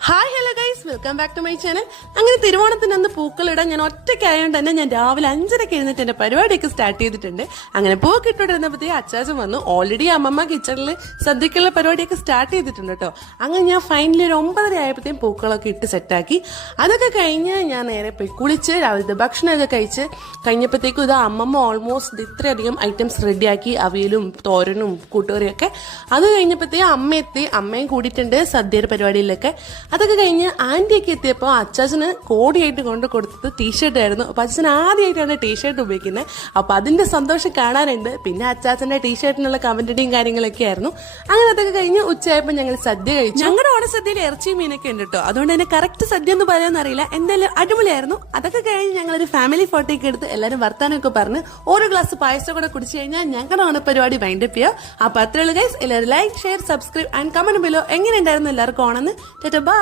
Hi hello guys, welcome back to my channel. അങ്ങനെ തിരുവോണത്തിന് അന്ന് പൂക്കളിടാൻ ഞാൻ ഒറ്റയ്ക്കായതുകൊണ്ട് തന്നെ ഞാൻ രാവിലെ 5:30 എഴുന്നിട്ട് എന്റെ പരിപാടിയൊക്കെ സ്റ്റാർട്ട് ചെയ്തിട്ടുണ്ട്. അങ്ങനെ പൂക്ക് ഇട്ടോണ്ടിരുന്നപ്പോഴത്തേക്ക് അച്ചാച്ചൻ വന്നു. ഓൾറെഡി അമ്മമ്മ കിച്ചണിൽ സദ്യക്കുള്ള പരിപാടിയൊക്കെ സ്റ്റാർട്ട് ചെയ്തിട്ടുണ്ട് കേട്ടോ. അങ്ങനെ ഞാൻ ഫൈനലി ഒരു 9:30 ആയപ്പോഴത്തേക്കും പൂക്കളൊക്കെ ഇട്ട് സെറ്റാക്കി. അതൊക്കെ കഴിഞ്ഞ് ഞാൻ നേരെ പോയി കുളിച്ച് രാവിലത്തെ ഭക്ഷണമൊക്കെ കഴിച്ച് കഴിഞ്ഞപ്പോഴത്തേക്കും ഇത് അമ്മമ്മ ഓൾമോസ്റ്റ് ഇത്രയധികം ഐറ്റംസ് റെഡിയാക്കി, അവിയലും തോരനും കൂട്ടുകറിയൊക്കെ. അത് കഴിഞ്ഞപ്പോഴത്തേക്കും അമ്മ എത്തി, അമ്മയും കൂടിയിട്ടുണ്ട് സദ്യയുടെ പരിപാടിയിലൊക്കെ. അതൊക്കെ കഴിഞ്ഞ് ആന്റിയൊക്കെ എത്തിയപ്പോൾ അച്ചാച്ചന് കോടിയായിട്ട് കൊണ്ട് കൊടുത്തത് ടീഷർട്ട് ആയിരുന്നു. അപ്പൊ അച്ഛൻ ആദ്യമായിട്ടാണ് ടീഷർട്ട് ഉപയോഗിക്കുന്നത്. അപ്പൊ അതിന്റെ സന്തോഷം കാണാനുണ്ട്. പിന്നെ അച്ചാച്ചന്റെ ടീഷർട്ടിനുള്ള കമന്റടിയും കാര്യങ്ങളൊക്കെ ആയിരുന്നു. അങ്ങനെ അതൊക്കെ കഴിഞ്ഞ് ഉച്ചയായപ്പോൾ ഞങ്ങൾ സദ്യ കഴിച്ചു. ഞങ്ങളുടെ ഓണസദ്യയിൽ ഇറച്ചിയും മീനൊക്കെ ഉണ്ട് കേട്ടോ. അതുകൊണ്ട് തന്നെ കറക്റ്റ് സദ്യ എന്ന് പറയാൻ അറിയില്ല, എന്തായാലും അടിപൊളിയായിരുന്നു. അതൊക്കെ കഴിഞ്ഞ് ഞങ്ങളൊരു ഫാമിലി ഫോട്ടോയൊക്കെ എടുത്ത് എല്ലാവരും വർത്താനമൊക്കെ പറഞ്ഞ് ഒരു ഗ്ലാസ് പായസം കൂടെ കുടിച്ചു കഴിഞ്ഞാൽ ഞങ്ങളുടെ ഓണപരിപാടി വൈൻഡപ്പ് ചെയ്യാം. അപ്പൊ അത്രയുള്ളൂ ഗൈസ്. എല്ലാവരും like, share, subscribe and comment below. എങ്ങനെ ഉണ്ടായിരുന്നു എല്ലാവർക്കും ഓണെന്ന്. ബൈ.